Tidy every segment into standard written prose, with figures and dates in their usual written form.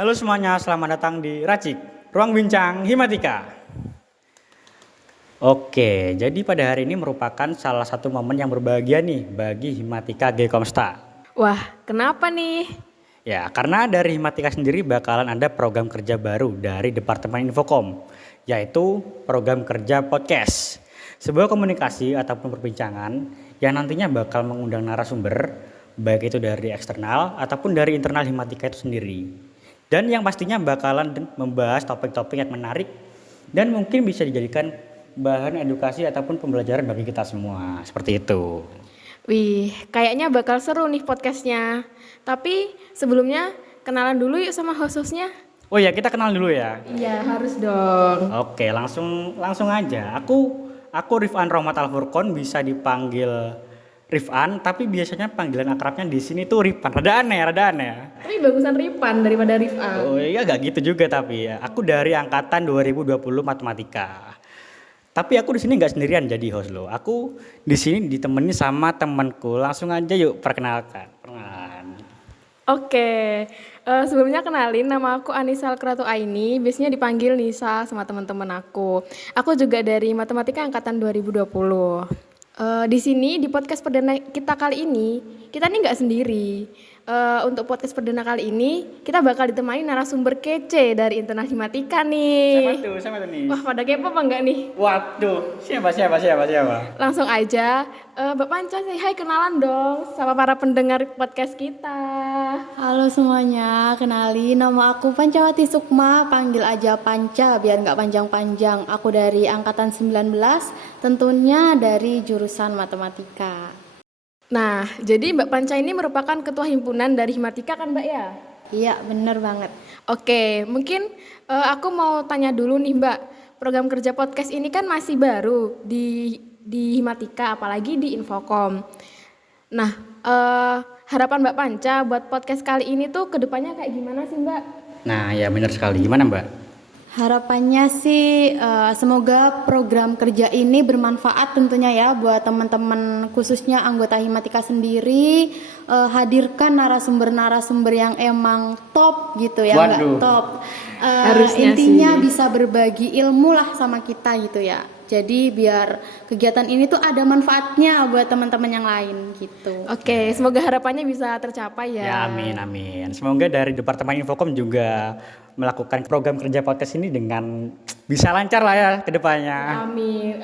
Halo semuanya, selamat datang di Racik, Ruang Bincang Himatika. Oke, jadi pada hari ini merupakan salah satu momen yang berbahagia nih bagi Himatika G-Komsta. Wah, kenapa nih? Ya, karena dari Himatika sendiri bakalan ada program kerja baru dari Departemen Infokom, yaitu program kerja podcast. Sebuah komunikasi ataupun perbincangan yang nantinya bakal mengundang narasumber, baik itu dari eksternal ataupun dari internal Himatika itu sendiri. Dan yang pastinya bakalan membahas topik-topik yang menarik dan mungkin bisa dijadikan bahan edukasi ataupun pembelajaran bagi kita semua. Seperti itu. Wih, kayaknya bakal seru nih podcastnya. Tapi sebelumnya kenalan dulu yuk sama host-hostnya. Oh ya, kita kenal dulu ya. Iya, harus dong. Oke, langsung aja. Aku Rifan Rahmat Al-Furqon, bisa dipanggil Rifan, tapi biasanya panggilan akrabnya di sini tuh Rifan. Rada aneh. Tapi bagusan Ripan daripada Rifan. Oh iya, gak gitu juga tapi ya. Aku dari angkatan 2020 matematika. Tapi aku di sini nggak sendirian jadi host loh. Aku di sini ditemani sama temanku. Langsung aja yuk perkenalan. Oke, sebelumnya kenalin, nama aku Anissa Alkratu Aini. Biasanya dipanggil Nisa sama teman-teman aku. Aku juga dari matematika angkatan 2020. Di sini di podcast perdana kita kali ini, kita nih nggak sendiri. Untuk podcast perdana kali ini, kita bakal ditemani narasumber kece dari internal Himatika nih. Siapa tuh nih? Wah, pada kepo apa enggak nih? Waduh, siapa? Langsung aja, Mbak Panca, hai, kenalan dong sama para pendengar podcast kita. Halo semuanya, kenalin nama aku Pancawati Sukma, panggil aja Panca biar nggak panjang-panjang. Aku dari angkatan 19, tentunya dari jurusan matematika. Nah, jadi Mbak Panca ini merupakan ketua himpunan dari Himatika kan Mbak ya? Iya, bener banget. Oke, mungkin aku mau tanya dulu nih Mbak, program kerja podcast ini kan masih baru di Himatika, apalagi di Infokom. Nah, harapan Mbak Panca buat podcast kali ini tuh kedepannya kayak gimana sih Mbak? Nah ya benar sekali. Gimana Mbak? Harapannya sih semoga program kerja ini bermanfaat tentunya ya buat teman-teman khususnya anggota Himatika sendiri. Hadirkan narasumber-narasumber yang emang top gitu ya, nggak top. Harusnya intinya sih bisa berbagi ilmu lah sama kita gitu ya. Jadi biar kegiatan ini tuh ada manfaatnya buat teman-teman yang lain gitu. Oke, semoga harapannya bisa tercapai ya. Ya amin. Semoga dari Departemen Infokom juga melakukan program kerja podcast ini dengan bisa lancar lah ya ke depannya. Amin.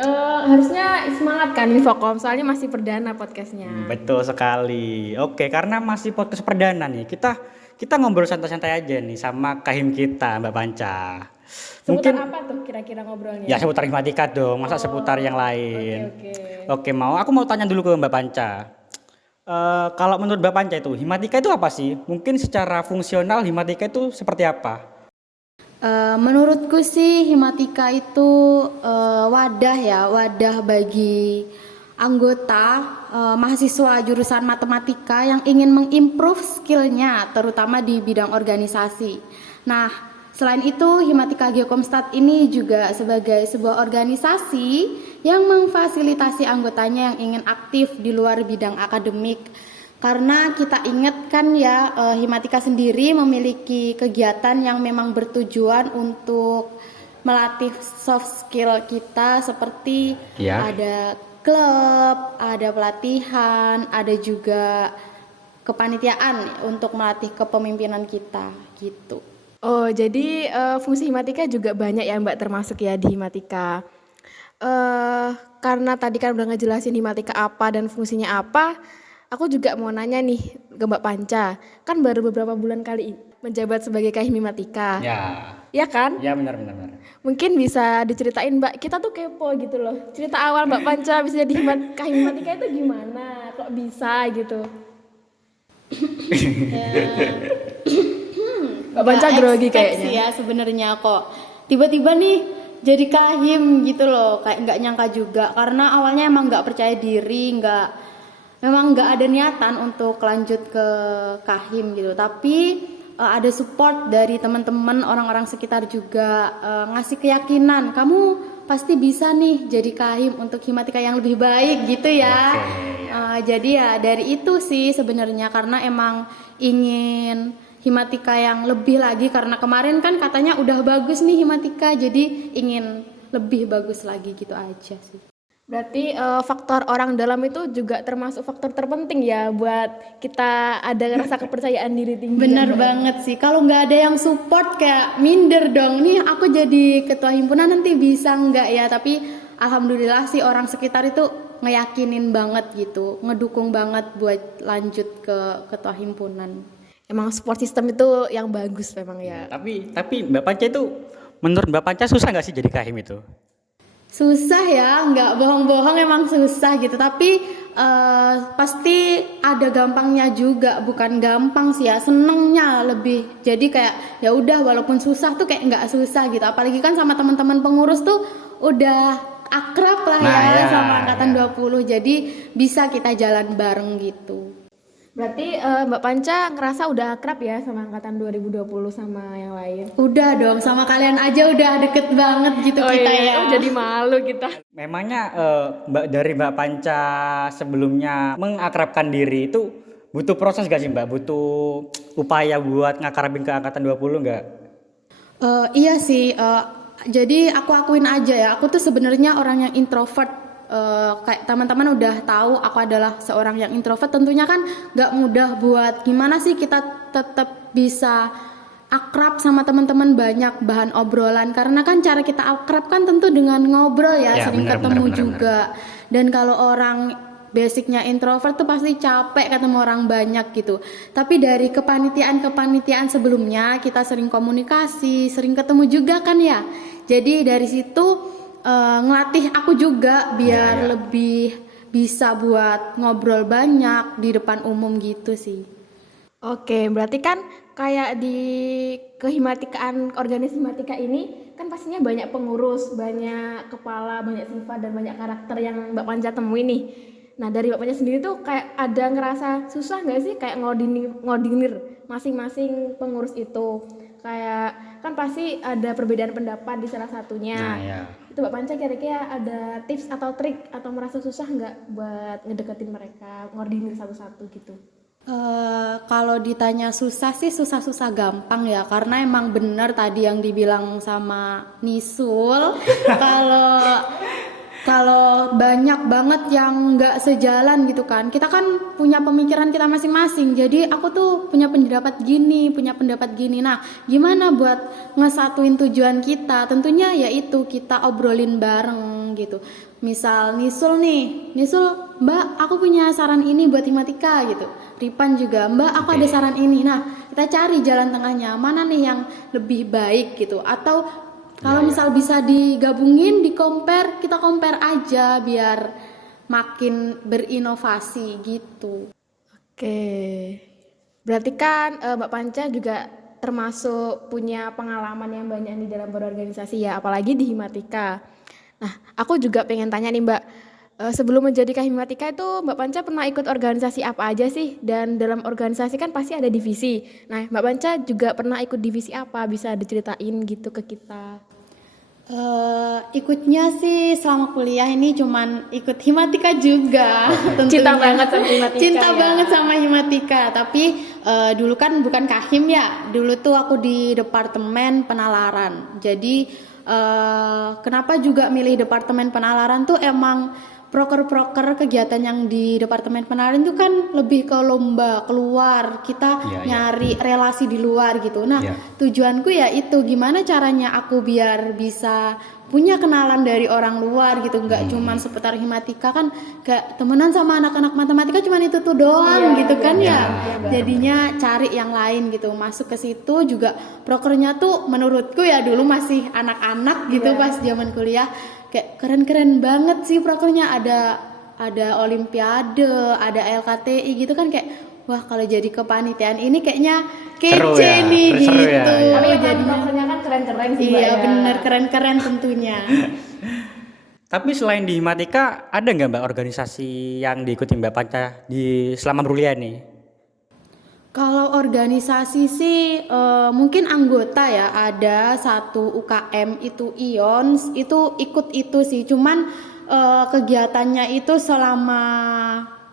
Harusnya semangat kan Infokom, soalnya masih perdana podcastnya. Betul sekali. Oke, karena masih podcast perdana nih, kita ngobrol santai-santai aja nih sama kahim kita Mbak Panca. Seputar apa tuh kira-kira ngobrolnya? Ya seputar Himatika dong, masa seputar yang lain. Oke, aku mau tanya dulu ke Mbak Panca. Kalau menurut Mbak Panca itu, Himatika itu apa sih? Mungkin secara fungsional Himatika itu seperti apa? Menurutku sih Himatika itu wadah bagi anggota mahasiswa jurusan matematika yang ingin mengimprove skillnya terutama di bidang organisasi. Nah, selain itu Himatika Geokomstat ini juga sebagai sebuah organisasi yang memfasilitasi anggotanya yang ingin aktif di luar bidang akademik. Karena kita ingat kan ya, Himatika sendiri memiliki kegiatan yang memang bertujuan untuk melatih soft skill kita seperti ada klub, ada pelatihan, ada juga kepanitiaan untuk melatih kepemimpinan kita gitu. Oh, jadi fungsi Himatika juga banyak ya Mbak, termasuk ya di Himatika. Karena tadi kan udah ngejelasin Himatika apa dan fungsinya apa, aku juga mau nanya nih ke Mbak Panca, kan baru beberapa bulan kali ini menjabat sebagai Kahim Himatika. Ya kan? Ya benar. Mungkin bisa diceritain Mbak, kita tuh kepo gitu loh. Cerita awal Mbak Panca bisa jadi Kahim Himatika itu gimana? Kok bisa gitu? Mbak Panca grogi kayaknya. Ya sebenarnya kok tiba-tiba nih jadi kahim gitu loh, kayak nggak nyangka juga karena awalnya emang nggak percaya diri, memang nggak ada niatan untuk lanjut ke kahim gitu, tapi ada support dari teman-teman orang-orang sekitar juga ngasih keyakinan kamu pasti bisa nih jadi kahim untuk Himatika yang lebih baik gitu ya. Jadi ya dari itu sih sebenarnya, karena emang ingin Himatika yang lebih lagi, karena kemarin kan katanya udah bagus nih Himatika, jadi ingin lebih bagus lagi gitu aja sih. Berarti faktor orang dalam itu juga termasuk faktor terpenting ya buat kita ada rasa kepercayaan diri tinggi. Bener banget sih, kalau nggak ada yang support kayak minder dong, nih aku jadi ketua himpunan nanti bisa nggak ya, tapi alhamdulillah sih orang sekitar itu ngeyakinin banget gitu, ngedukung banget buat lanjut ke ketua himpunan. Emang support system itu yang bagus memang ya. Tapi Mbak Panca itu, menurut Mbak Panca susah nggak sih jadi kahim itu? Susah ya, nggak bohong-bohong emang susah gitu, tapi pasti ada gampangnya juga, bukan gampang sih ya, senengnya lebih. Jadi kayak ya udah, walaupun susah tuh kayak nggak susah gitu, apalagi kan sama teman-teman pengurus tuh udah akrab lah sama angkatan 20, jadi bisa kita jalan bareng gitu. Berarti Mbak Panca ngerasa udah akrab ya sama angkatan 2020 sama yang lain? Udah dong, sama kalian aja udah deket banget gitu kita ya. Oh jadi malu kita. Memangnya dari Mbak Panca sebelumnya mengakrabkan diri itu butuh proses gak sih Mbak? Butuh upaya buat ngakrabin ke angkatan 20 nggak? Iya sih, jadi aku akuin aja ya, aku tuh sebenarnya orang yang introvert. Kayak teman-teman udah tahu aku adalah seorang yang introvert, tentunya kan gak mudah buat gimana sih kita tetap bisa akrab sama teman-teman, banyak bahan obrolan, karena kan cara kita akrab kan tentu dengan ngobrol ya, sering ketemu juga. Dan kalau orang basicnya introvert tuh pasti capek ketemu orang banyak gitu. Tapi dari kepanitiaan sebelumnya kita sering komunikasi, sering ketemu juga kan ya. Jadi dari situ ngelatih aku juga biar lebih bisa buat ngobrol banyak di depan umum gitu sih. Oke, berarti kan kayak di kehimatikaan, organisasi himatika ini kan pastinya banyak pengurus, banyak kepala, banyak sifat dan banyak karakter yang Mbak Panca temui nih. Nah dari Mbak Panca sendiri tuh kayak ada ngerasa susah nggak sih kayak ngodinir masing-masing pengurus itu? Kayak kan pasti ada perbedaan pendapat di salah satunya. Itu Mbak Panca kira-kira ada tips atau trik atau merasa susah nggak buat ngedeketin mereka, ngordinir satu-satu gitu? Kalau ditanya susah sih susah-susah gampang ya, karena emang bener tadi yang dibilang sama Nisul. Kalau banyak banget yang nggak sejalan gitu kan, kita kan punya pemikiran kita masing-masing. Jadi aku tuh punya pendapat gini. Nah, gimana buat ngesatuin tujuan kita? Tentunya yaitu kita obrolin bareng gitu. Misal Nisul, Mbak, aku punya saran ini buat himatika gitu. Ripan juga, Mbak, aku ada saran ini. Nah, kita cari jalan tengahnya, mana nih yang lebih baik gitu. Atau kalau misal bisa digabungin, kita compare aja biar makin berinovasi gitu. Oke, berarti kan Mbak Panca juga termasuk punya pengalaman yang banyak di dalam berorganisasi ya, apalagi di himatika. Nah, aku juga pengen tanya nih Mbak, sebelum menjadi himatika itu Mbak Panca pernah ikut organisasi apa aja sih? Dan dalam organisasi kan pasti ada divisi. Nah, Mbak Panca juga pernah ikut divisi apa? Bisa diceritain gitu ke kita? Ikutnya sih selama kuliah ini cuman ikut himatika juga. Cinta banget sama himatika. Cinta banget sama himatika. Tapi dulu kan bukan kahim ya. Dulu tuh aku di departemen penalaran. Jadi kenapa juga milih departemen penalaran tuh emang proker-proker kegiatan yang di departemen penalaran itu kan lebih ke lomba keluar, kita nyari relasi di luar gitu. Nah, tujuanku ya itu gimana caranya aku biar bisa punya kenalan dari orang luar gitu, nggak cuman seputar himatika kan, gak temenan sama anak-anak matematika cuman itu tuh doang gitu kan ya. Jadinya cari yang lain gitu, masuk ke situ juga. Prokernya tuh menurutku ya dulu masih anak-anak gitu pas zaman kuliah. Kayak keren-keren banget sih prokernya, ada olimpiade, ada LKTI gitu kan, kayak wah kalau jadi kepanitiaan ini kayaknya kece nih gitu. Tapi jadi prokernya kan keren-keren sih. Iya bener, keren-keren tentunya. Tapi selain di himatika ada nggak Mbak organisasi yang diikuti Mbak Panca selama berkuliah nih? Kalau organisasi sih mungkin anggota ya, ada satu UKM itu IONS, itu ikut itu sih, cuman kegiatannya itu selama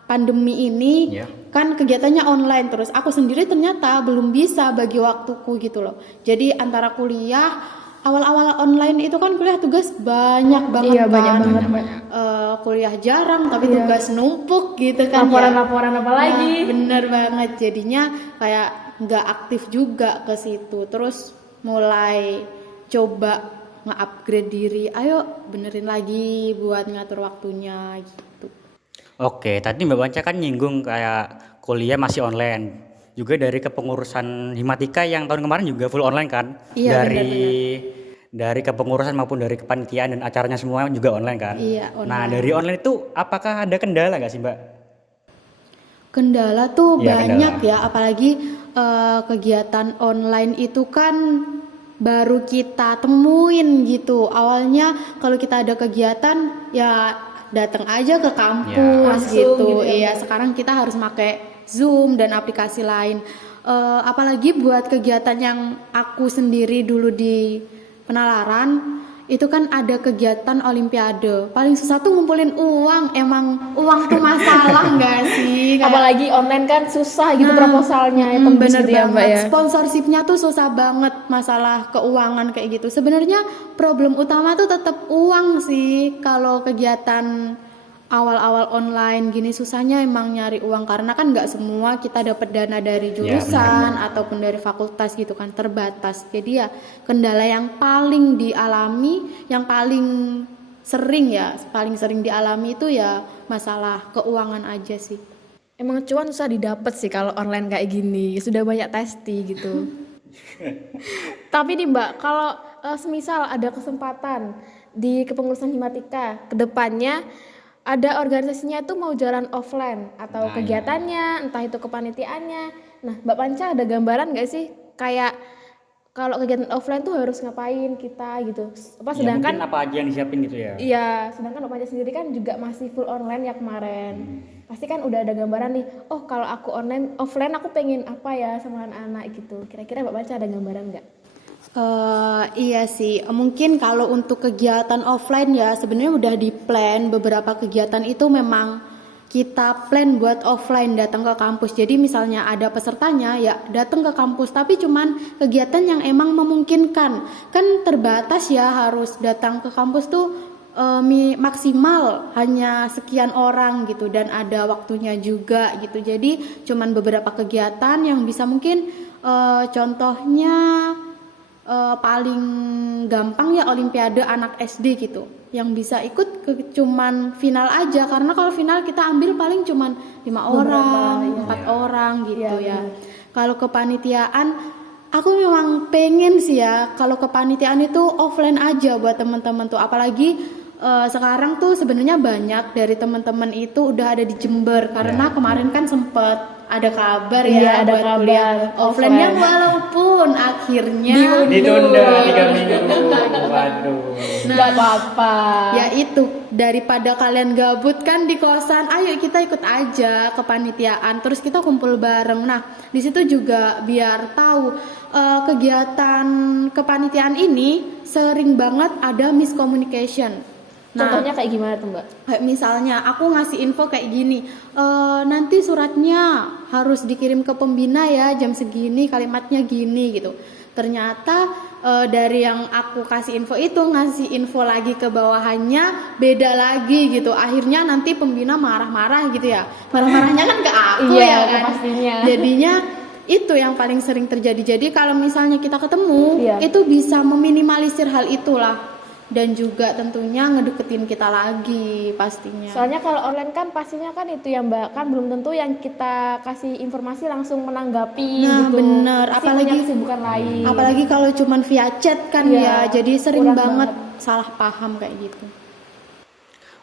pandemi ini Iya. kan kegiatannya online terus. Aku sendiri ternyata belum bisa bagi waktuku gitu loh. Jadi antara kuliah awal-awal online itu kan kuliah tugas banyak banget Iya, kan. banyak banget. Kuliah jarang tapi tugas numpuk gitu kan. Laporan-laporan apa lagi? Nah, bener banget, jadinya kayak nggak aktif juga ke situ. Terus mulai coba nge-upgrade diri, ayo benerin lagi buat ngatur waktunya gitu. Oke, tadi Mbak Panca kan nyinggung kayak kuliah masih online. Juga dari kepengurusan Himatika yang tahun kemarin juga full online kan? Iya, Dari kepengurusan maupun dari kepanitiaan dan acaranya semua juga online kan? Iya, online. Nah, dari online itu apakah ada kendala nggak sih Mbak? Kendala tuh Iya, banyak kendala. ya, apalagi kegiatan online itu kan baru kita temuin gitu. Awalnya kalau kita ada kegiatan ya datang aja ke kampus Langsung gitu. gitu ya, Iya, sekarang kita harus pakai Zoom dan aplikasi lain. Apalagi buat kegiatan yang aku sendiri dulu di Penalaran itu kan ada kegiatan olimpiade. Paling susah tuh ngumpulin uang. Emang uang tuh masalah nggak sih? Kayak- Apalagi online kan susah gitu Nah, proposalnya ya, tembus bener gitu ya Mbak banget. ya. Sponsorshipnya tuh susah banget, masalah keuangan kayak gitu. Sebenarnya problem utama tuh tetap uang sih. Kalau kegiatan awal-awal online gini susahnya emang nyari uang karena kan nggak semua kita dapat dana dari jurusan ataupun dari fakultas gitu kan, terbatas. Jadi ya kendala yang paling dialami, yang paling sering dialami itu ya masalah keuangan aja sih. Emang cuan susah didapat sih kalau online kayak gini. Sudah banyak testi gitu. Tapi nih Mbak, kalau semisal ada kesempatan di kepengurusan Himatika ke depannya ada organisasinya itu mau jalan offline atau kegiatannya, entah itu kepanitiaannya. Nah, Mbak Panca ada gambaran nggak sih kayak kalau kegiatan offline tuh harus ngapain kita gitu? Apa Ya, sedangkan mungkin apa aja yang disiapin gitu ya? iya, sedangkan Mbak Panca sendiri kan juga masih full online ya kemarin. Pasti kan udah ada gambaran nih, oh kalau aku offline aku pengen apa ya sama anak-anak gitu. Kira-kira Mbak Panca ada gambaran nggak? Iya sih, mungkin kalau untuk kegiatan offline ya sebenarnya udah di plan. Beberapa kegiatan itu memang kita plan buat offline, datang ke kampus. Jadi misalnya ada pesertanya ya datang ke kampus, tapi cuman kegiatan yang emang memungkinkan. Kan terbatas ya, harus datang ke kampus tuh maksimal hanya sekian orang gitu, dan ada waktunya juga gitu. Jadi cuman beberapa kegiatan yang bisa mungkin contohnya paling gampang ya olimpiade anak SD gitu, yang bisa ikut cuman final aja, karena kalau final kita ambil paling cuman 5 orang, 4 orang gitu ya. Kalau kepanitiaan aku memang pengen sih ya kalau kepanitiaan itu offline aja buat teman-teman tuh, apalagi sekarang tuh sebenarnya banyak dari teman-teman itu udah ada di Jember karena kemarin kan sempet ada kabar ya Iya, ada buat kabar kuliah offline yang offline. walaupun akhirnya Ditunda 3 minggu. Waduh. Nggak apa-apa. ya itu, daripada kalian gabut kan di kosan, ayo kita ikut aja kepanitiaan terus kita kumpul bareng. Nah di situ juga biar tahu kegiatan kepanitiaan ini sering banget ada miscommunication. Contohnya kayak gimana tuh Mbak? Kayak misalnya aku ngasih info kayak gini, nanti suratnya harus dikirim ke pembina ya jam segini, kalimatnya gini gitu. Ternyata dari yang aku kasih info itu ngasih info lagi ke bawahannya beda lagi gitu. Akhirnya nanti pembina marah-marah gitu ya. Marah-marahnya kan ke aku Iya, ya kan. pastinya. Jadinya itu yang paling sering terjadi. Jadi kalau misalnya kita ketemu, Iya. itu bisa meminimalisir hal itulah. Dan juga tentunya ngedeketin kita lagi pastinya. Soalnya kalau online kan pastinya kan itu ya Mbak, kan belum tentu yang kita kasih informasi langsung menanggapi Nah, gitu. bener. Pasti Apalagi- punya kesibukan lain. Apalagi kalau cuman via chat kan Iya, ya, jadi sering kurang banget banget. salah paham kayak gitu.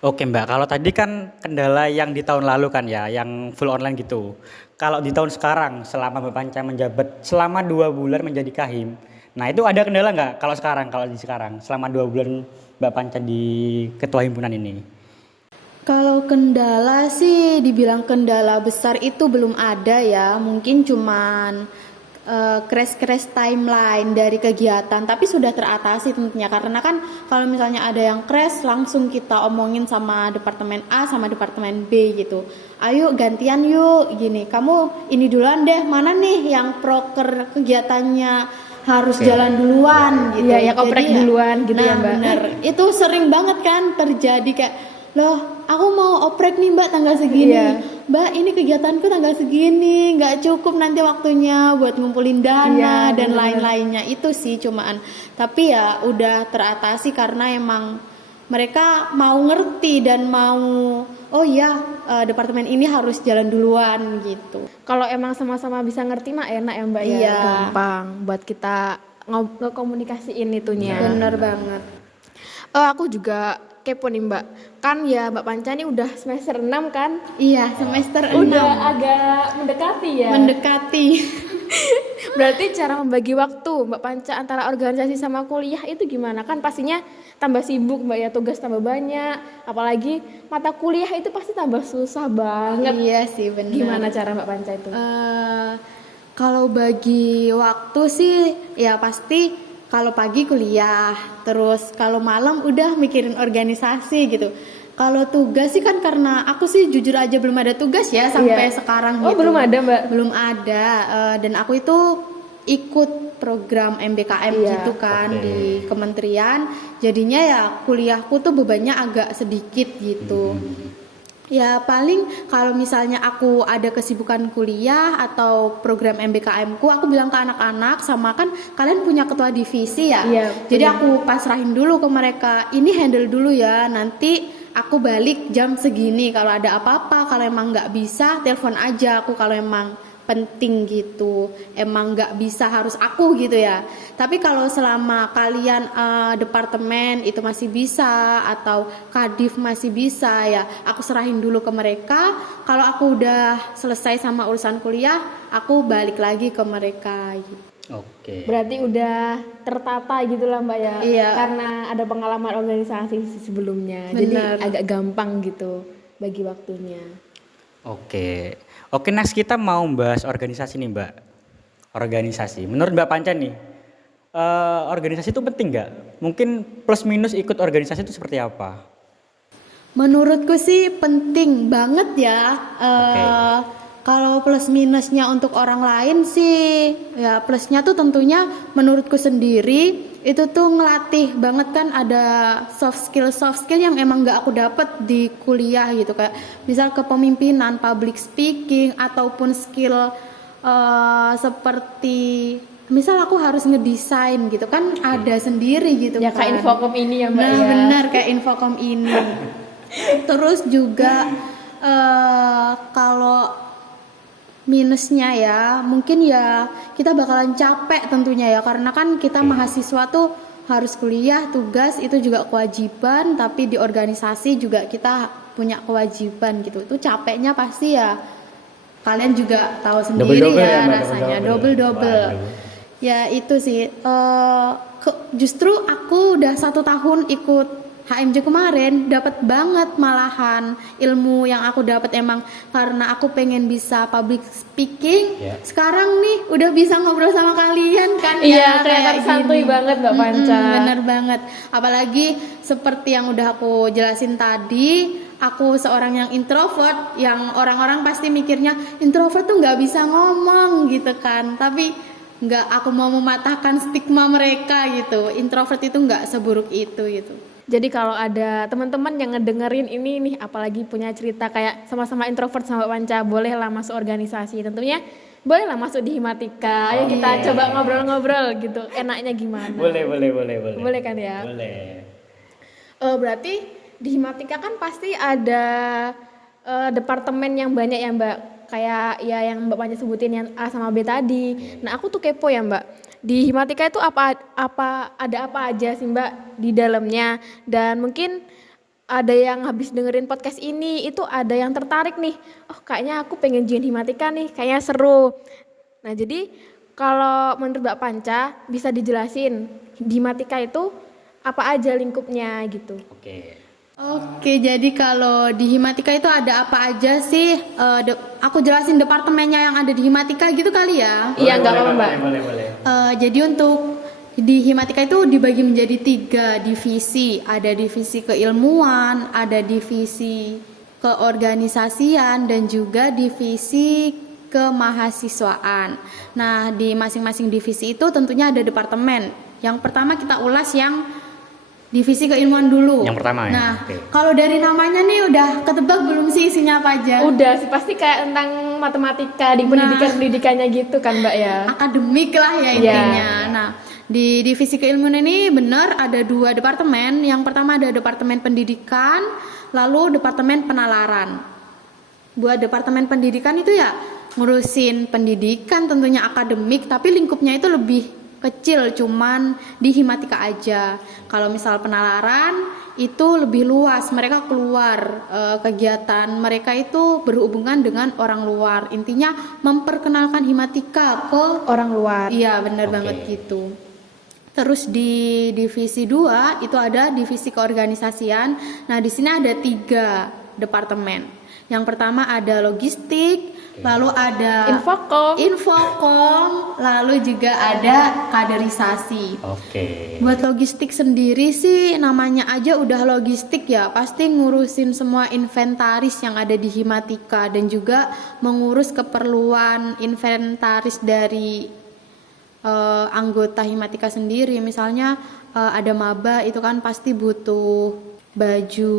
Oke Mbak, kalau tadi kan kendala yang di tahun lalu kan ya, yang full online gitu. Kalau di tahun sekarang, selama Mbak Panca menjabat selama 2 bulan menjadi Kahim, nah itu ada kendala nggak kalau di sekarang, selama 2 bulan Mbak Panca di Ketua Himpunan ini? Kalau kendala sih dibilang kendala besar itu belum ada ya, mungkin cuman crash timeline dari kegiatan, tapi sudah teratasi tentunya, karena kan kalau misalnya ada yang crash langsung kita omongin sama departemen A sama departemen B gitu, ayo gantian yuk gini, kamu ini duluan deh, mana nih yang proker kegiatannya harus jalan duluan gitu. Iya, yang oprek Jadi duluan gitu ya, Mbak. Bener, itu sering banget kan terjadi kayak, loh aku mau oprek nih Mbak tanggal segini, Iya. Mbak ini kegiatanku tanggal segini, nggak cukup nanti waktunya buat ngumpulin dana Iya, dan bener. lain-lainnya. Itu sih cumaan, tapi ya udah teratasi karena emang mereka mau ngerti dan mau, oh iya departemen ini harus jalan duluan gitu. Kalau emang sama-sama bisa ngerti mah enak ya Mbak ya, Iya. gampang buat kita ngekomunikasiin itunya. Bener banget. Aku juga kepo nih Mbak, kan ya Mbak Panca nih udah semester 6 kan? Iya, semester 6 Udah agak mendekati ya. mendekati. Berarti cara membagi waktu Mbak Panca antara organisasi sama kuliah itu gimana? Kan pastinya tambah sibuk Mbak ya, tugas tambah banyak, apalagi mata kuliah itu pasti tambah susah banget. Iya sih bener. Gimana cara Mbak Panca itu? Kalau bagi waktu sih ya pasti kalau pagi kuliah, terus kalau malam udah mikirin organisasi gitu. Kalau tugas sih kan karena aku sih jujur aja belum ada tugas ya sampai Iya. sekarang Oh, gitu. belum ada, Mbak? Belum ada, dan aku itu ikut program MBKM Iya. gitu kan Oke. di kementerian. Jadinya ya kuliahku tuh bebannya agak sedikit gitu. Ya paling kalau misalnya aku ada kesibukan kuliah atau program MBKM ku, aku bilang ke anak-anak, sama kan kalian punya ketua divisi ya. Iya, Jadi punya. aku pasrahin dulu ke mereka, ini handle dulu ya, nanti aku balik jam segini. Kalau ada apa-apa, kalau emang nggak bisa, telepon aja aku kalau emang penting gitu, emang nggak bisa harus aku gitu ya. Tapi kalau selama kalian departemen itu masih bisa atau kadif masih bisa ya, aku serahin dulu ke mereka. Kalau aku udah selesai sama urusan kuliah, aku balik lagi ke mereka gitu. Oke. Berarti udah tertata gitu lah Mbak ya. Iya. Karena ada pengalaman organisasi sebelumnya. Jadi Bener. agak gampang gitu bagi waktunya. Oke. Oke, next kita mau bahas organisasi nih Mbak. Organisasi. Menurut Mbak Panca nih, organisasi itu penting nggak? Mungkin plus minus ikut organisasi itu seperti apa? Menurutku sih penting banget ya. Oke. Kalau plus minusnya untuk orang lain sih, ya plusnya tuh tentunya menurutku sendiri itu tuh ngelatih banget kan, ada soft skill yang emang nggak aku dapet di kuliah gitu, kayak misal kepemimpinan, public speaking, ataupun skill seperti misal aku harus ngedesain gitu kan, ada sendiri gitu Ya kan. kayak Infocom ini ya Mbak Nah ya. benar, kayak Infocom ini. Terus juga kalau minusnya ya mungkin ya kita bakalan capek tentunya ya, karena kan kita mahasiswa tuh harus kuliah, tugas itu juga kewajiban, tapi di organisasi juga kita punya kewajiban gitu. Itu capeknya pasti ya, kalian juga tahu sendiri Double-double ya, ya, Mbak, rasanya double-double. double. Waduh. Ya itu sih, justru aku udah 1 tahun ikut HMJ kemarin, dapat banget malahan ilmu yang aku dapat, emang karena aku pengen bisa public speaking. Ya. Sekarang nih udah bisa ngobrol sama kalian kan. Iya, ya, kelihatan kayak santuy gini. banget Mbak Panca. Bener banget. Apalagi seperti yang udah aku jelasin tadi, aku seorang yang introvert, yang orang-orang pasti mikirnya introvert tuh nggak bisa ngomong gitu kan. Tapi nggak, aku mau mematahkan stigma mereka gitu. Introvert itu nggak seburuk itu gitu. Jadi kalau ada teman-teman yang ngedengerin ini nih, apalagi punya cerita kayak sama-sama introvert sama Mbak Panca, bolehlah masuk organisasi. Tentunya bolehlah masuk di Himatika. Ayo kita coba ngobrol-ngobrol gitu. Enaknya gimana? Boleh. Boleh kan ya? Boleh. Berarti di Himatika kan pasti ada departemen yang banyak ya Mbak. Kayak ya yang Mbak Panca sebutin yang A sama B tadi. Nah aku tuh kepo ya Mbak. Di Himatika itu ada apa aja sih Mbak di dalamnya, dan mungkin ada yang habis dengerin podcast ini itu ada yang tertarik nih, oh kayaknya aku pengen join Himatika nih, kayaknya seru. Nah jadi kalau menurut Mbak Panca bisa dijelasin di Himatika itu apa aja lingkupnya gitu. Oke. Oke, jadi kalau di Himatika itu ada apa aja sih? Aku jelasin departemennya yang ada di Himatika gitu kali ya. Iya, nggak apa-apa, Mbak. Boleh. Jadi untuk di Himatika itu dibagi menjadi 3 divisi. Ada divisi keilmuan, ada divisi keorganisasian, dan juga divisi kemahasiswaan. Nah, di masing-masing divisi itu tentunya ada departemen. Yang pertama kita ulas yang divisi keilmuan dulu. Yang pertama ya? Nah, Oke. kalau dari namanya nih udah ketebak belum sih isinya apa aja? Udah sih, pasti kayak tentang matematika di pendidikannya gitu kan, Mbak ya. Akademik lah ya intinya. Nah, di divisi keilmuan ini benar ada 2 departemen. Yang pertama ada departemen pendidikan, lalu departemen penalaran. Buat departemen pendidikan itu ya ngurusin pendidikan tentunya akademik, tapi lingkupnya itu lebih kecil, cuman di Himatika aja. Kalau misal penalaran itu lebih luas, mereka keluar, kegiatan mereka itu berhubungan dengan orang luar. Intinya memperkenalkan Himatika ke Orang luar. Iya, benar Oke. banget gitu. Terus di divisi 2 itu ada divisi keorganisasian. Nah, di sini ada 3 departemen. Yang pertama ada logistik, lalu ada infokom, lalu juga ada kaderisasi. Oke. Buat logistik sendiri sih namanya aja udah logistik ya, pasti ngurusin semua inventaris yang ada di Himatika dan juga mengurus keperluan inventaris dari anggota Himatika sendiri. Misalnya ada maba itu kan pasti butuh baju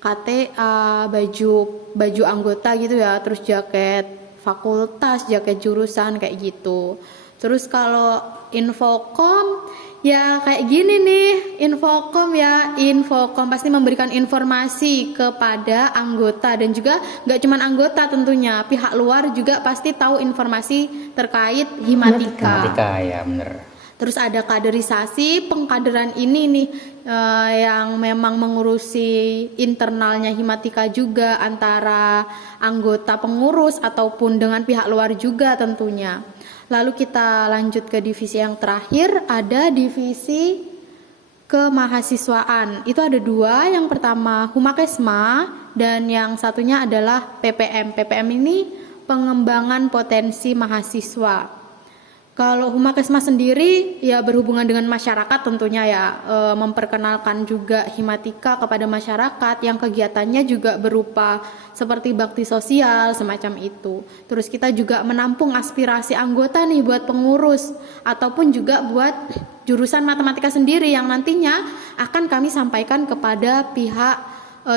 KTA, baju anggota gitu ya, terus jaket fakultas, jaket jurusan kayak gitu. Terus kalau infokom ya kayak gini nih, infokom pasti memberikan informasi kepada anggota dan juga nggak cuma anggota tentunya, pihak luar juga pasti tahu informasi terkait Himatika. Himatika ya bener. Terus ada kaderisasi, pengkaderan ini nih yang memang mengurusi internalnya Himatika juga antara anggota pengurus ataupun dengan pihak luar juga tentunya. Lalu kita lanjut ke divisi yang terakhir, ada divisi kemahasiswaan. Itu ada 2, yang pertama Humakesma dan yang satunya adalah PPM. PPM ini pengembangan potensi mahasiswa. Kalau Humakesma sendiri ya berhubungan dengan masyarakat tentunya ya, memperkenalkan juga Himatika kepada masyarakat yang kegiatannya juga berupa seperti bakti sosial semacam itu. Terus kita juga menampung aspirasi anggota nih buat pengurus ataupun juga buat jurusan matematika sendiri yang nantinya akan kami sampaikan kepada pihak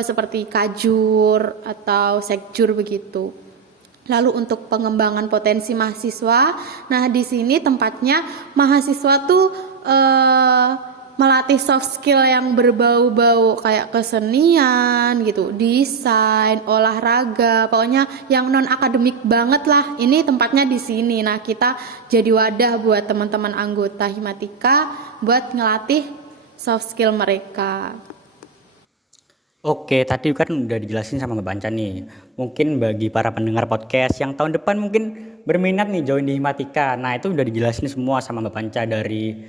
seperti Kajur atau Sekjur begitu. Lalu untuk pengembangan potensi mahasiswa, nah di sini tempatnya mahasiswa tuh melatih soft skill yang berbau-bau kayak kesenian gitu, desain, olahraga, pokoknya yang non akademik banget lah. Ini tempatnya di sini. Nah kita jadi wadah buat teman-teman anggota Himatika buat ngelatih soft skill mereka. Oke, tadi kan udah dijelasin sama Mbak Banca nih. Mungkin bagi para pendengar podcast yang tahun depan mungkin berminat nih join di Himatika. Nah, itu udah dijelasin semua sama Mbak Banca dari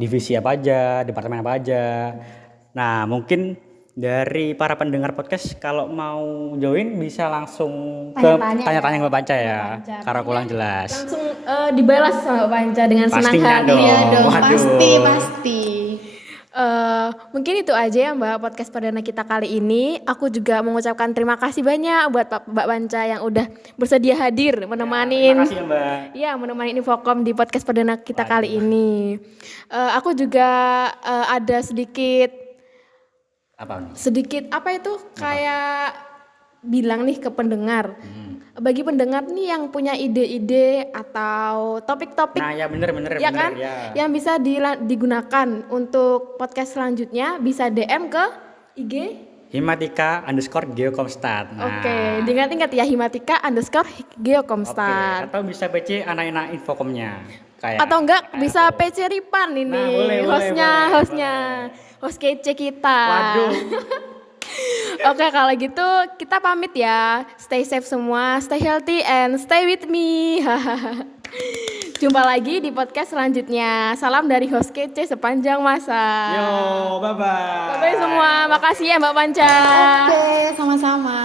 divisi apa aja, departemen apa aja. Nah, mungkin dari para pendengar podcast kalau mau join bisa langsung ke tanya-tanya Mbak Banca ya. Karena kurang jelas. Langsung dibalas sama Mbak Banca dengan senang Pastinya hati. dong. Iya dong, Waduh. pasti. Mungkin itu aja ya Mbak podcast perdana kita kali ini. Aku juga mengucapkan terima kasih banyak buat Mbak Banca yang udah bersedia hadir menemani. Terima kasih ya, Mbak. Iya, menemani Infokom di podcast perdana kita kali ini. Aku juga ada sedikit Apa nih? apa itu kayak bilang nih ke pendengar. Bagi pendengar nih yang punya ide-ide atau topik-topik, Nah, ya bener ya kan, ya. yang bisa digunakan untuk podcast selanjutnya bisa DM ke IG. Himatika_Geokomstat. Nah, Oke, diingat-ingat ya Himatika_Geokomstat. Atau bisa PC anak-anak infokomnya. Kayak Atau enggak bisa PC Ripan ini, Nah, boleh, hostnya, host kece kita. Waduh. Oke, kalau gitu kita pamit ya. Stay safe semua, stay healthy and stay with me. Jumpa lagi di podcast selanjutnya. Salam dari host kece sepanjang masa. Yo, bye-bye. Bye-bye semua. Makasih ya Mbak Panca. Oke, sama-sama.